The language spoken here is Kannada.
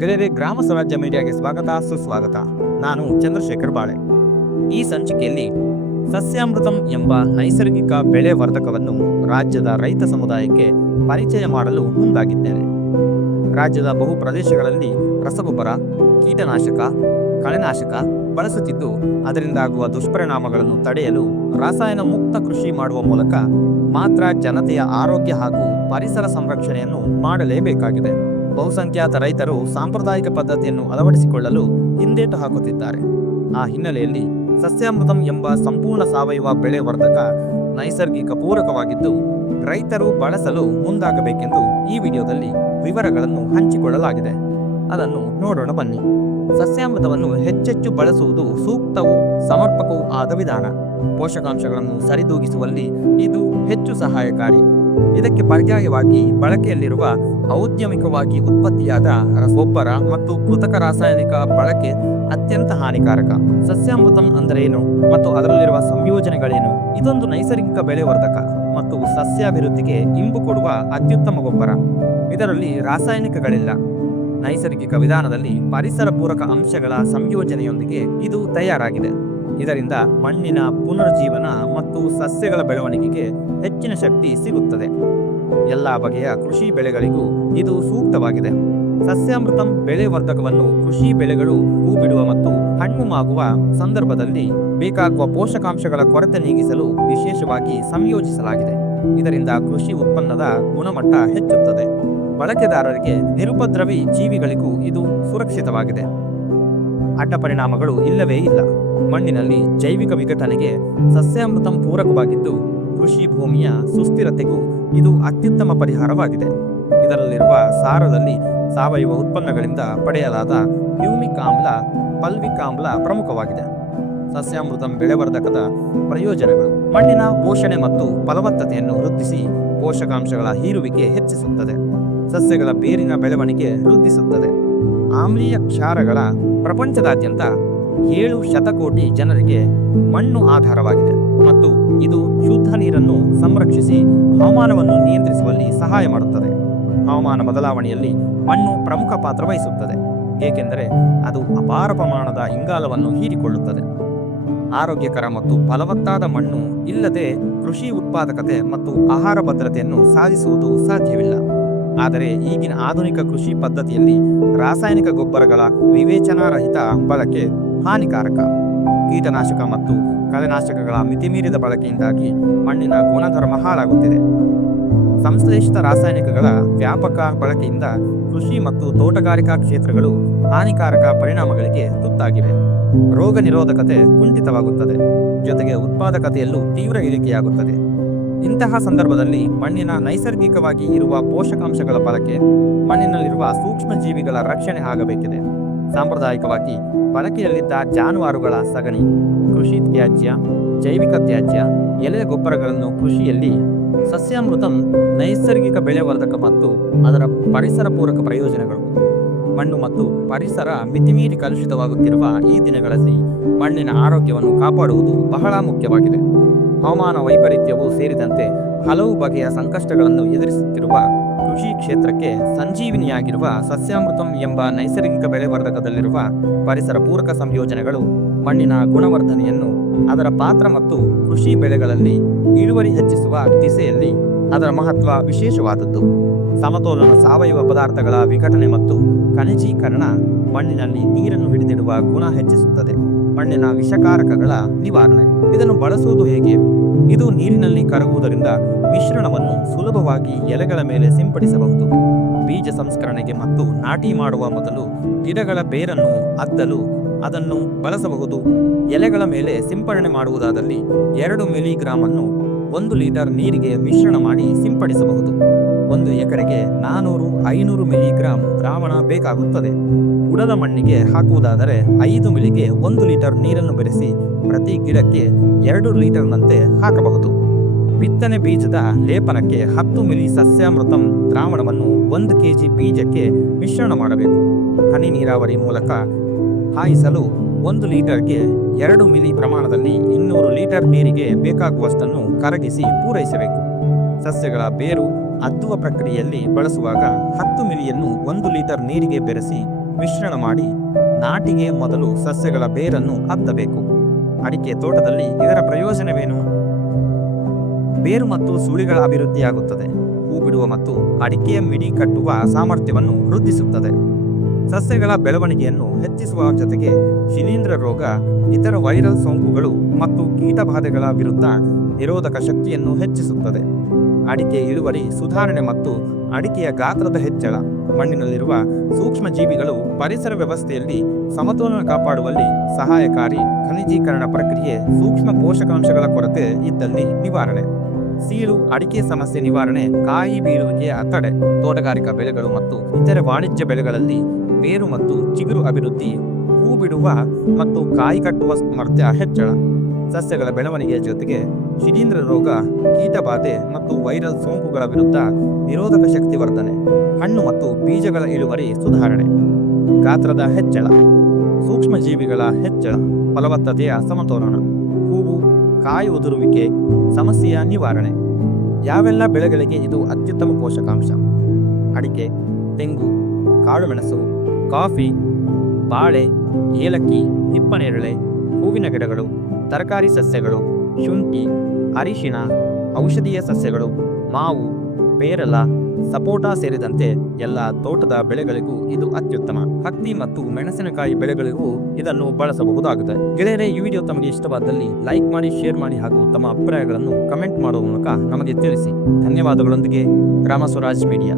ಗೆಳೆಯರೆ ಗ್ರಾಮ ಸ್ವರಾಜ್ಯ ಮೀಡಿಯಾಗೆ ಸ್ವಾಗತ, ಸುಸ್ವಾಗತ. ನಾನು ಚಂದ್ರಶೇಖರ್ ಬಾಳೆ. ಈ ಸಂಚಿಕೆಯಲ್ಲಿ ಸಸ್ಯಾಮೃತಂ ಎಂಬ ನೈಸರ್ಗಿಕ ಬೆಳೆ ವರ್ಧಕವನ್ನು ರಾಜ್ಯದ ರೈತ ಸಮುದಾಯಕ್ಕೆ ಪರಿಚಯ ಮಾಡಲು ಮುಂದಾಗಿದ್ದೇನೆ. ರಾಜ್ಯದ ಬಹು ಪ್ರದೇಶಗಳಲ್ಲಿ ರಸಗೊಬ್ಬರ, ಕೀಟನಾಶಕ, ಕಳೆನಾಶಕ ಬಳಸುತ್ತಿದ್ದು, ಅದರಿಂದಾಗುವ ದುಷ್ಪರಿಣಾಮಗಳನ್ನು ತಡೆಯಲು ರಾಸಾಯನ ಮುಕ್ತ ಕೃಷಿ ಮಾಡುವ ಮೂಲಕ ಮಾತ್ರ ಜನತೆಯ ಆರೋಗ್ಯ ಹಾಗೂ ಪರಿಸರ ಸಂರಕ್ಷಣೆಯನ್ನು ಮಾಡಲೇಬೇಕಾಗಿದೆ. ಬಹುಸಂಖ್ಯಾತ ರೈತರು ಸಾಂಪ್ರದಾಯಿಕ ಪದ್ಧತಿಯನ್ನು ಅಳವಡಿಸಿಕೊಳ್ಳಲು ಹಿಂದೇಟು ಹಾಕುತ್ತಿದ್ದಾರೆ. ಆ ಹಿನ್ನೆಲೆಯಲ್ಲಿ ಸಸ್ಯಾಮೃತಂ ಎಂಬ ಸಂಪೂರ್ಣ ಸಾವಯವ ಬೆಳೆ ವರ್ಧಕ ನೈಸರ್ಗಿಕ ಪೂರಕವಾಗಿದ್ದು, ರೈತರು ಬಳಸಲು ಮುಂದಾಗಬೇಕೆಂದು ಈ ವಿಡಿಯೋದಲ್ಲಿ ವಿವರಗಳನ್ನು ಹಂಚಿಕೊಳ್ಳಲಾಗಿದೆ. ಅದನ್ನು ನೋಡೋಣ ಬನ್ನಿ. ಸಸ್ಯಾಮೃತವನ್ನು ಹೆಚ್ಚೆಚ್ಚು ಬಳಸುವುದು ಸೂಕ್ತವೂ ಸಮರ್ಪಕವೂ ಆದ ವಿಧಾನ? ಪೋಷಕಾಂಶಗಳನ್ನು ಸರಿದೂಗಿಸುವಲ್ಲಿ ಇದು ಹೆಚ್ಚು ಸಹಾಯಕಾರಿ. ಇದಕ್ಕೆ ಪರ್ಯಾಯವಾಗಿ ಬಳಕೆಯಲ್ಲಿರುವ ಔದ್ಯಮಿಕವಾಗಿ ಉತ್ಪತ್ತಿಯಾದ ರಸಗೊಬ್ಬರ ಮತ್ತು ಕೃತಕ ರಾಸಾಯನಿಕ ಬಳಕೆ ಅತ್ಯಂತ ಹಾನಿಕಾರಕ. ಸಸ್ಯಾಮೃತಂ ಅಂದರೆ ಏನು ಮತ್ತು ಅದರಲ್ಲಿರುವ ಸಂಯೋಜನೆಗಳೇನು? ಇದೊಂದು ನೈಸರ್ಗಿಕ ಬೆಳೆ ವರ್ಧಕ ಮತ್ತು ಸಸ್ಯಾಭಿವೃದ್ಧಿಗೆ ಇಂಬು ಕೊಡುವ ಅತ್ಯುತ್ತಮ ಗೊಬ್ಬರ. ಇದರಲ್ಲಿ ರಾಸಾಯನಿಕಗಳಿಲ್ಲ. ನೈಸರ್ಗಿಕ ವಿಧಾನದಲ್ಲಿ ಪರಿಸರ ಪೂರಕ ಅಂಶಗಳ ಸಂಯೋಜನೆಯೊಂದಿಗೆ ಇದು ತಯಾರಾಗಿದೆ. ಇದರಿಂದ ಮಣ್ಣಿನ ಪುನರ್ಜೀವನ ಮತ್ತು ಸಸ್ಯಗಳ ಬೆಳವಣಿಗೆಗೆ ಹೆಚ್ಚಿನ ಶಕ್ತಿ ಸಿಗುತ್ತದೆ. ಎಲ್ಲ ಬಗೆಯ ಕೃಷಿ ಬೆಳೆಗಳಿಗೂ ಇದು ಸೂಕ್ತವಾಗಿದೆ. ಸಸ್ಯಾಮೃತಂ ಬೆಳೆ ವರ್ಧಕವನ್ನು ಕೃಷಿ ಬೆಳೆಗಳು ಹೂ ಬಿಡುವ ಮತ್ತು ಹಣ್ಣು ಮಾಗುವ ಸಂದರ್ಭದಲ್ಲಿ ಬೇಕಾಗುವ ಪೋಷಕಾಂಶಗಳ ಕೊರತೆ ನೀಗಿಸಲು ವಿಶೇಷವಾಗಿ ಸಂಯೋಜಿಸಲಾಗಿದೆ. ಇದರಿಂದ ಕೃಷಿ ಉತ್ಪನ್ನದ ಗುಣಮಟ್ಟ ಹೆಚ್ಚುತ್ತದೆ. ಬಳಕೆದಾರರಿಗೆ ನಿರುಪದ್ರವಿ ಜೀವಿಗಳಿಗೂ ಇದು ಸುರಕ್ಷಿತವಾಗಿದೆ. ಅಡ್ಡ ಪರಿಣಾಮಗಳು ಇಲ್ಲವೇ ಇಲ್ಲ. ಮಣ್ಣಿನಲ್ಲಿ ಜೈವಿಕ ವಿಘಟನೆಗೆ ಸಸ್ಯಾಮೃತಂ ಪೂರಕವಾಗಿದ್ದು ಕೃಷಿ ಭೂಮಿಯ ಸುಸ್ಥಿರತೆಗೂ ಇದು ಅತ್ಯುತ್ತಮ ಪರಿಹಾರವಾಗಿದೆ. ಇದರಲ್ಲಿರುವ ಸಾರದಲ್ಲಿ ಸಾವಯವ ಉತ್ಪನ್ನಗಳಿಂದ ಪಡೆಯಲಾದ ಹ್ಯೂಮಿಕ್ ಆಮ್ಲ ಪಲ್ವಿಕ್ ಆಮ್ಲ ಪ್ರಮುಖವಾಗಿದೆ. ಸಸ್ಯಾಮೃತಂ ಬೆಳೆವರ್ಧಕದ ಪ್ರಯೋಜನಗಳು. ಮಣ್ಣಿನ ಪೋಷಣೆ ಮತ್ತು ಫಲವತ್ತತೆಯನ್ನು ವೃದ್ಧಿಸಿ ಪೋಷಕಾಂಶಗಳ ಹೀರುವಿಕೆ ಹೆಚ್ಚಿಸುತ್ತದೆ. ಸಸ್ಯಗಳ ಬೇರಿನ ಬೆಳವಣಿಗೆ ವೃದ್ಧಿಸುತ್ತದೆ. ಆಮ್ಲೀಯ ಕ್ಷಾರಗಳ ಪ್ರಪಂಚದಾದ್ಯಂತ ಏಳು ಶತಕೋಟಿ ಜನರಿಗೆ ಮಣ್ಣು ಆಧಾರವಾಗಿದೆ ಮತ್ತು ಇದು ಶುದ್ಧ ನೀರನ್ನು ಸಂರಕ್ಷಿಸಿ ಹವಾಮಾನವನ್ನು ನಿಯಂತ್ರಿಸುವಲ್ಲಿ ಸಹಾಯ ಮಾಡುತ್ತದೆ. ಹವಾಮಾನ ಬದಲಾವಣೆಯಲ್ಲಿ ಮಣ್ಣು ಪ್ರಮುಖ ಪಾತ್ರ ವಹಿಸುತ್ತದೆ, ಏಕೆಂದರೆ ಅದು ಅಪಾರ ಪ್ರಮಾಣದ ಇಂಗಾಲವನ್ನು ಹೀರಿಕೊಳ್ಳುತ್ತದೆ. ಆರೋಗ್ಯಕರ ಮತ್ತು ಫಲವತ್ತಾದ ಮಣ್ಣು ಇಲ್ಲದೆ ಕೃಷಿ ಉತ್ಪಾದಕತೆ ಮತ್ತು ಆಹಾರ ಭದ್ರತೆಯನ್ನು ಸಾಧಿಸುವುದು ಸಾಧ್ಯವಿಲ್ಲ. ಆದರೆ ಈಗಿನ ಆಧುನಿಕ ಕೃಷಿ ಪದ್ಧತಿಯಲ್ಲಿ ರಾಸಾಯನಿಕ ಗೊಬ್ಬರಗಳ ವಿವೇಚನಾರಹಿತ ಬಳಕೆ ಹಾನಿಕಾರಕ ಕೀಟನಾಶಕ ಮತ್ತು ಕಳೆನಾಶಕಗಳ ಮಿತಿಮೀರಿದ ಬಳಕೆಯಿಂದಾಗಿ ಮಣ್ಣಿನ ಗುಣಧರ್ಮ ಹಾಳಾಗುತ್ತಿದೆ. ಸಂಶ್ಲೇಷಿತ ರಾಸಾಯನಿಕಗಳ ವ್ಯಾಪಕ ಬಳಕೆಯಿಂದ ಕೃಷಿ ಮತ್ತು ತೋಟಗಾರಿಕಾ ಕ್ಷೇತ್ರಗಳು ಹಾನಿಕಾರಕ ಪರಿಣಾಮಗಳಿಗೆ ತುತ್ತಾಗಿವೆ. ರೋಗ ನಿರೋಧಕತೆ ಕುಂಠಿತವಾಗುತ್ತದೆ. ಜೊತೆಗೆ ಉತ್ಪಾದಕತೆಯಲ್ಲೂ ತೀವ್ರ ಇಳಿಕೆಯಾಗುತ್ತದೆ. ಇಂತಹ ಸಂದರ್ಭದಲ್ಲಿ ಮಣ್ಣಿನ ನೈಸರ್ಗಿಕವಾಗಿ ಇರುವ ಪೋಷಕಾಂಶಗಳ ಬಳಕೆ ಮಣ್ಣಿನಲ್ಲಿರುವ ಸೂಕ್ಷ್ಮ ಜೀವಿಗಳ ರಕ್ಷಣೆ ಆಗಬೇಕಿದೆ. ಸಾಂಪ್ರದಾಯಿಕವಾಗಿ ಬಳಕೆಯಲ್ಲಿದ್ದ ಜಾನುವಾರುಗಳ ಸಗಣಿ, ಕೃಷಿ ತ್ಯಾಜ್ಯ, ಜೈವಿಕ ತ್ಯಾಜ್ಯ, ಎಲೆ ಗೊಬ್ಬರಗಳನ್ನು ಕೃಷಿಯಲ್ಲಿ ಸಸ್ಯಾಮೃತಂ ನೈಸರ್ಗಿಕ ಬೆಳೆವರ್ಧಕ ಮತ್ತು ಅದರ ಪರಿಸರ ಪೂರಕ ಪ್ರಯೋಜನಗಳು. ಮಣ್ಣು ಮತ್ತು ಪರಿಸರ ಮಿತಿಮೀರಿ ಕಲುಷಿತವಾಗುತ್ತಿರುವ ಈ ದಿನಗಳಲ್ಲಿ ಮಣ್ಣಿನ ಆರೋಗ್ಯವನ್ನು ಕಾಪಾಡುವುದು ಬಹಳ ಮುಖ್ಯವಾಗಿದೆ. ಹವಾಮಾನ ವೈಪರೀತ್ಯವೂ ಸೇರಿದಂತೆ ಹಲವು ಬಗೆಯ ಸಂಕಷ್ಟಗಳನ್ನು ಎದುರಿಸುತ್ತಿರುವ ಕೃಷಿ ಕ್ಷೇತ್ರಕ್ಕೆ ಸಂಜೀವಿನಿಯಾಗಿರುವ ಸಸ್ಯಾಮೃತಂ ಎಂಬ ನೈಸರ್ಗಿಕ ಬೆಳೆವರ್ಧಕದಲ್ಲಿರುವ ಪರಿಸರ ಪೂರಕ ಸಂಯೋಜನೆಗಳು, ಮಣ್ಣಿನ ಗುಣವರ್ಧನೆಯನ್ನು ಅದರ ಪಾತ್ರ ಮತ್ತು ಕೃಷಿ ಬೆಳೆಗಳಲ್ಲಿ ಇಳುವರಿ ಹೆಚ್ಚಿಸುವ ದಿಸೆಯಲ್ಲಿ ಅದರ ಮಹತ್ವ ವಿಶೇಷವಾದದ್ದು. ಸಮತೋಲನ ಸಾವಯವ ಪದಾರ್ಥಗಳ ವಿಘಟನೆ ಮತ್ತು ಖನಿಜೀಕರಣ ಮಣ್ಣಿನಲ್ಲಿ ನೀರನ್ನು ಹಿಡಿದಿಡುವ ಗುಣ ಹೆಚ್ಚಿಸುತ್ತದೆ. ಮಣ್ಣಿನ ವಿಷಕಾರಕಗಳ ನಿವಾರಣೆ. ಇದನ್ನು ಬಳಸುವುದು ಹೇಗೆ? ಇದು ನೀರಿನಲ್ಲಿ ಕರಗುವುದರಿಂದ ಮಿಶ್ರಣವನ್ನು ಸುಲಭವಾಗಿ ಎಲೆಗಳ ಮೇಲೆ ಸಿಂಪಡಿಸಬಹುದು. ಬೀಜ ಸಂಸ್ಕರಣೆಗೆ ಮತ್ತು ನಾಟಿ ಮಾಡುವ ಮೊದಲು ಗಿಡಗಳ ಬೇರನ್ನು ಅದ್ದಲು ಅದನ್ನು ಬಳಸಬಹುದು. ಎಲೆಗಳ ಮೇಲೆ ಸಿಂಪಡಣೆ ಮಾಡುವುದಾದಲ್ಲಿ ಎರಡು ಮಿಲಿಗ್ರಾಮ್ ಅನ್ನು ಒಂದು ಲೀಟರ್ ನೀರಿಗೆ ಮಿಶ್ರಣ ಮಾಡಿ ಸಿಂಪಡಿಸಬಹುದು. ಒಂದು ಎಕರೆಗೆ ನಾನೂರು ಐನೂರು ಮಿಲಿಗ್ರಾಮ್ ದ್ರಾವಣ ಬೇಕಾಗುತ್ತದೆ. ಬುಡದ ಮಣ್ಣಿಗೆ ಹಾಕುವುದಾದರೆ ಐದು ಮಿಲಿಗೆ ಒಂದು ಲೀಟರ್ ನೀರನ್ನು ಬೆರೆಸಿ ಪ್ರತಿ ಗಿಡಕ್ಕೆ ಎರಡು ಲೀಟರ್ನಂತೆ ಹಾಕಬಹುದು. ಬಿತ್ತನೆ ಬೀಜದ ಲೇಪನಕ್ಕೆ ಹತ್ತು ಮಿಲಿ ಸಸ್ಯಾಮೃತಂ ದ್ರಾವಣವನ್ನು ಒಂದು ಕೆಜಿ ಬೀಜಕ್ಕೆ ಮಿಶ್ರಣ ಮಾಡಬೇಕು. ಹನಿ ನೀರಾವರಿ ಮೂಲಕ ಹಾಯಿಸಲು ಒಂದು ಲೀಟರ್ಗೆ ಎರಡು ಮಿಲಿ ಪ್ರಮಾಣದಲ್ಲಿ ಇನ್ನೂರು ಲೀಟರ್ ನೀರಿಗೆ ಬೇಕಾಗುವಷ್ಟನ್ನು ಕರಗಿಸಿ ಪೂರೈಸಬೇಕು. ಸಸ್ಯಗಳ ಬೇರು ಅದ್ದುವ ಪ್ರಕ್ರಿಯೆಯಲ್ಲಿ ಬಳಸುವಾಗ ಹತ್ತು ಮಿಲಿಯನ್ನು ಒಂದು ಲೀಟರ್ ನೀರಿಗೆ ಬೆರೆಸಿ ಮಿಶ್ರಣ ಮಾಡಿ ನಾಟಿಗೆ ಮೊದಲು ಸಸ್ಯಗಳ ಬೇರನ್ನು ಹತ್ತಬೇಕು. ಅಡಿಕೆ ತೋಟದಲ್ಲಿ ಇದರ ಪ್ರಯೋಜನವೇನು? ಬೇರು ಮತ್ತು ಸುಳಿಗಳ ಅಭಿವೃದ್ಧಿಯಾಗುತ್ತದೆ. ಹೂ ಬಿಡುವ ಮತ್ತು ಅಡಿಕೆಯ ಮಿಡಿ ಕಟ್ಟುವ ಸಾಮರ್ಥ್ಯವನ್ನು ವೃದ್ಧಿಸುತ್ತದೆ. ಸಸ್ಯಗಳ ಬೆಳವಣಿಗೆಯನ್ನು ಹೆಚ್ಚಿಸುವ ಜೊತೆಗೆ ಶಿಲೀಂಧ್ರ ರೋಗ, ಇತರ ವೈರಲ್ ಸೋಂಕುಗಳು ಮತ್ತು ಕೀಟಬಾಧೆಗಳ ವಿರುದ್ಧ ನಿರೋಧಕ ಶಕ್ತಿಯನ್ನು ಹೆಚ್ಚಿಸುತ್ತದೆ. ಅಡಿಕೆ ಇಳುವರಿ ಸುಧಾರಣೆ ಮತ್ತು ಅಡಿಕೆಯ ಗಾತ್ರದ ಹೆಚ್ಚಳ. ಮಣ್ಣಿನಲ್ಲಿರುವ ಸೂಕ್ಷ್ಮ ಜೀವಿಗಳು ಪರಿಸರ ವ್ಯವಸ್ಥೆಯಲ್ಲಿ ಸಮತೋಲನ ಕಾಪಾಡುವಲ್ಲಿ ಸಹಾಯಕಾರಿ ಖನಿಜೀಕರಣ ಪ್ರಕ್ರಿಯೆ ಸೂಕ್ಷ್ಮ ಪೋಷಕಾಂಶಗಳ ಕೊರತೆ ಇದ್ದಲ್ಲಿ ನಿವಾರಣೆ. ಸೀಳು, ಅಡಿಕೆ ಸಮಸ್ಯೆ ನಿವಾರಣೆ, ಕಾಯಿ ಬೀಳುವಿಕೆಯ ತಡೆ ತೋಟಗಾರಿಕಾ ಬೆಳೆಗಳು ಮತ್ತು ಇತರ ವಾಣಿಜ್ಯ ಬೆಳೆಗಳಲ್ಲಿ ಬೇರು ಮತ್ತು ಚಿಗುರು ಅಭಿವೃದ್ಧಿ, ಹೂ ಬಿಡುವ ಮತ್ತು ಕಾಯಿ ಕಟ್ಟುವ ಸಾಮರ್ಥ್ಯ ಹೆಚ್ಚಳ. ಸಸ್ಯಗಳ ಬೆಳವಣಿಗೆಯ ಜೊತೆಗೆ ಶಿಲೀಂಧ್ರ ರೋಗ ಕೀಟಬಾಧೆ ಮತ್ತು ವೈರಲ್ ಸೋಂಕುಗಳ ವಿರುದ್ಧ ನಿರೋಧಕ ಶಕ್ತಿ ವರ್ಧನೆ, ಹಣ್ಣು ಮತ್ತು ಬೀಜಗಳ ಇಳುವರಿ ಸುಧಾರಣೆ, ಗಾತ್ರದ ಹೆಚ್ಚಳ ಸೂಕ್ಷ್ಮ ಜೀವಿಗಳ ಹೆಚ್ಚಳ, ಫಲವತ್ತತೆಯ ಸಮತೋಲನ, ಹೂವು, ಕಾಯಿ ಉದುರುವಿಕೆ, ಸಮಸ್ಯೆಯ ನಿವಾರಣೆ, ಯಾವೆಲ್ಲ ಬೆಳೆಗಳಿಗೆ ಇದು ಅತ್ಯುತ್ತಮ ಪೋಷಕಾಂಶ? ಅಡಿಕೆ, ತೆಂಗು, ಕಾಳುಮೆಣಸು, ಕಾಫಿ, ಬಾಳೆ, ಏಲಕ್ಕಿ, ಹಿಪ್ಪನೇರಳೆ, ಹೂವಿನ ಗಿಡಗಳು, ತರಕಾರಿ ಸಸ್ಯಗಳು, ಶುಂಠಿ ಅರಿಶಿಣ ಔಷಧೀಯ ಸಸ್ಯಗಳು, ಮಾವು, ಪೇರಲ, ಸಪೋಟ ಸೇರಿದಂತೆ ಎಲ್ಲ ತೋಟದ ಬೆಳೆಗಳಿಗೂ ಇದು ಅತ್ಯುತ್ತಮ. ಹತ್ತಿ ಮತ್ತು ಮೆಣಸಿನಕಾಯಿ ಬೆಳೆಗಳಿಗೂ ಇದನ್ನು ಬಳಸಬಹುದಾಗಿದೆ. ಗೆಳೆಯರೆ, ಈ ವಿಡಿಯೋ ತಮಗೆ ಇಷ್ಟವಾದಲ್ಲಿ ಲೈಕ್ ಮಾಡಿ, ಶೇರ್ ಮಾಡಿ ಹಾಗೂ ತಮ್ಮ ಅಭಿಪ್ರಾಯಗಳನ್ನು ಕಮೆಂಟ್ ಮಾಡುವ ಮೂಲಕ ನಮಗೆ ತಿಳಿಸಿ. ಧನ್ಯವಾದಗಳೊಂದಿಗೆ ಗ್ರಾಮ ಸ್ವರಾಜ್ ಮೀಡಿಯಾ.